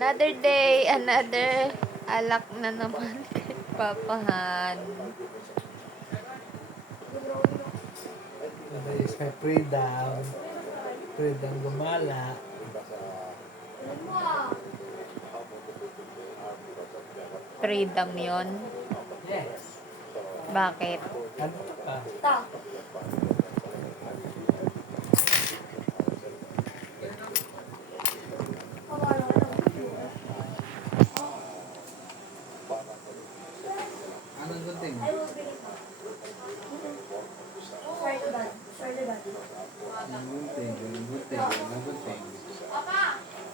Another day, another alak na naman kay Papahan. That is my freedom. Freedom gumala. Freedom yon. Yes. Bakit? Ano pa? Anong gunting? Gunting.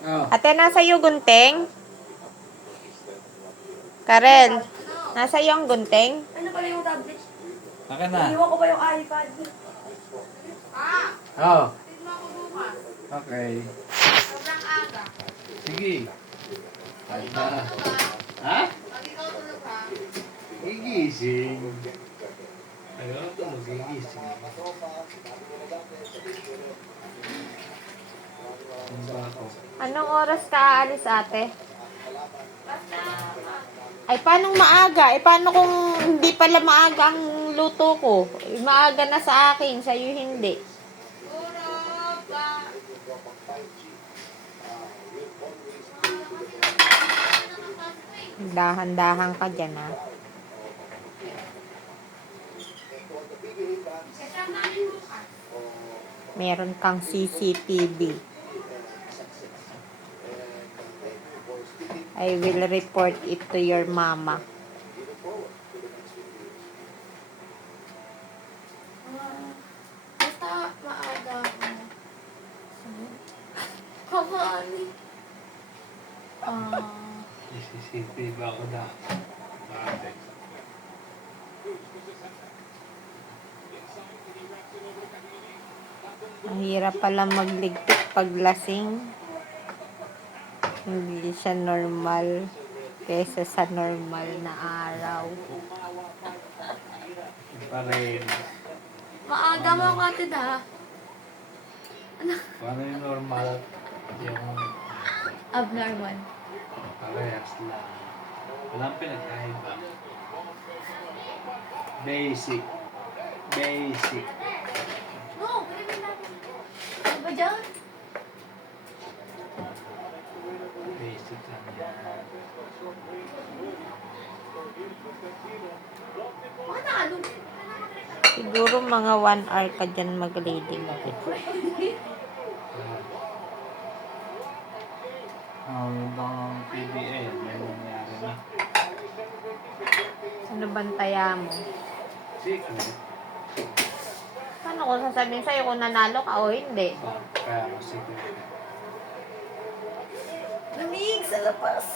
Oh. Ate, nasa iyo gunting? Karel, nasa iyo ang gunting? Ano pala yung tablet? Akin na. Iniwan ko pa yung iPad. Oh. Tignan ko bukas. Okay. Sobrang aga. Sige. Ha? Pag ikaw tulog ha. Gigising. Ayaw tulog, gigising. Ano ba ako? Anong oras ka aalis, ate? Ay, paano maaga? Ay, paano kung hindi pala maaga ang luto ko? Ay, maaga na sa akin, sa'yo hindi. Tulog ka. Dahan-dahan ka dyan, ha? Kasama namin bukas. Meron kang CCTV. I will report it to your mama. Basta maaga ako. Kamali. Isisipin ba ako na? Bakit? Ang hirap pala magligpit pag lasing. Hindi siya normal kaysa sa normal na araw. Pa rin. Maaga mo ako ate da. Paano yung normal? Yung Abnormal. parehas lang. Walang pinagkaiba. Basic. Basic. No, ganun natin. Ano ba dyan? Basic lang yan. Manalo. Siguro mga 1 hour ka dyan mag-reading. Yung bang PBA, may nangyari na. Ano bantaya mo? Secret. Paano ko sasabihin sa'yo kung nanalo ka o hindi? Kaya mo secret. Lamig sa labas.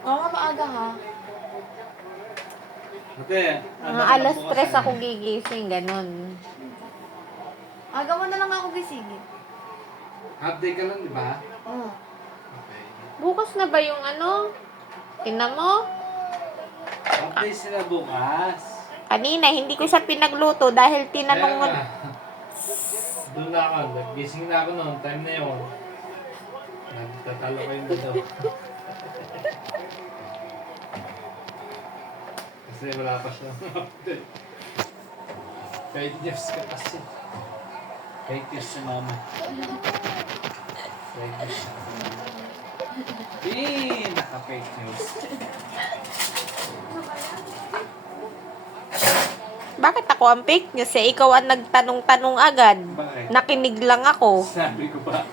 Oo nga, maaga ha. Okay. Mga alas 3 ako gigising, ganun. Aga mo na lang ako gisingin. Half day ka lang, di ba? Oo. Okay. Bukas na ba yung ano? Tingnan mo? Half day sila bukas. Kanina, hindi ko siya pinagluto dahil tinanong mo. Kaya nga. Doon na ako. Gising na ako noon. Time na yun. Nagtatalo kayo dito. Kasi wala pa siya. Fake news ka kasi. Fake news si mama. Fake news siya. Naka-fake news. Bakit ako ang fake news? Eh, ikaw ang nagtanong-tanong agad. Bakit? Nakinig lang ako. Sinabi ko ba?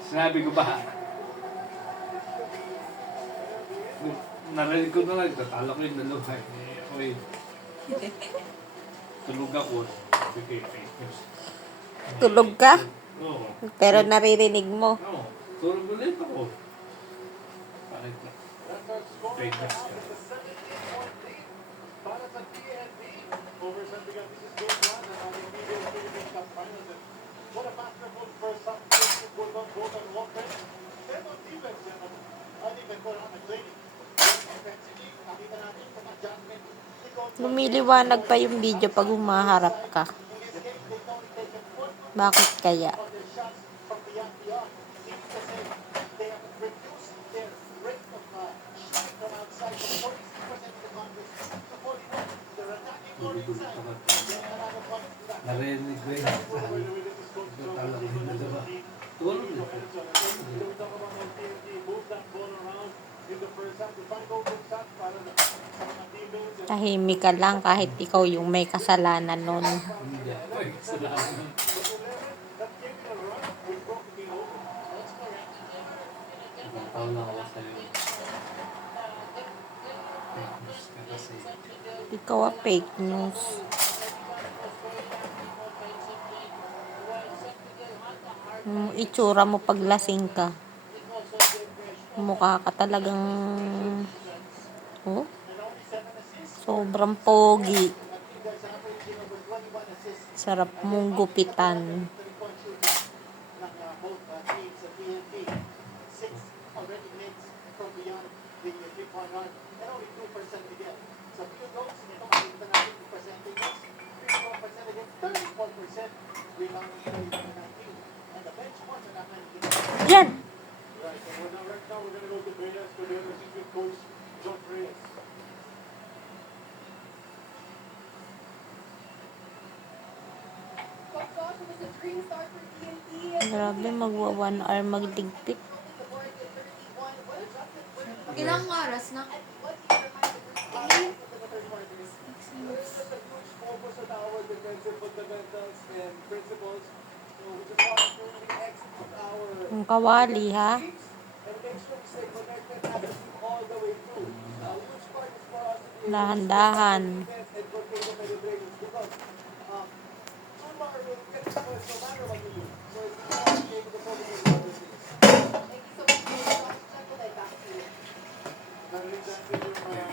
Sinabi ko ba? Narinig ko na lang, tatalo ko yung dalawa. Oy. Tulog ako. Sige, fake news. Tulog ka? Oo. Pero naririnig mo. Oo. Tulog ulit ako. Bakit na? Fake news ka. Lumiliwanag pa yung video pag humaharap ka. Bakit kaya? Nagugulat ako. Narinig ko yun. Tatalo ko yun na diba? Tulog na po. Tahimik ka lang kahit ikaw yung may kasalanan nun. Hindi. Ay, salamat. Ibang taon lang ako sa'yo. Fake news ka kasi. Ikaw ang fake news. Itsura mo pag lasing ka. Mukha ka talagang sobrang pogi. Sarap mong gupitan. Yan! Grabe, magwa 1 hour magdigpit. Ilang oras na? Ang kawali, ha? Dahan-dahan.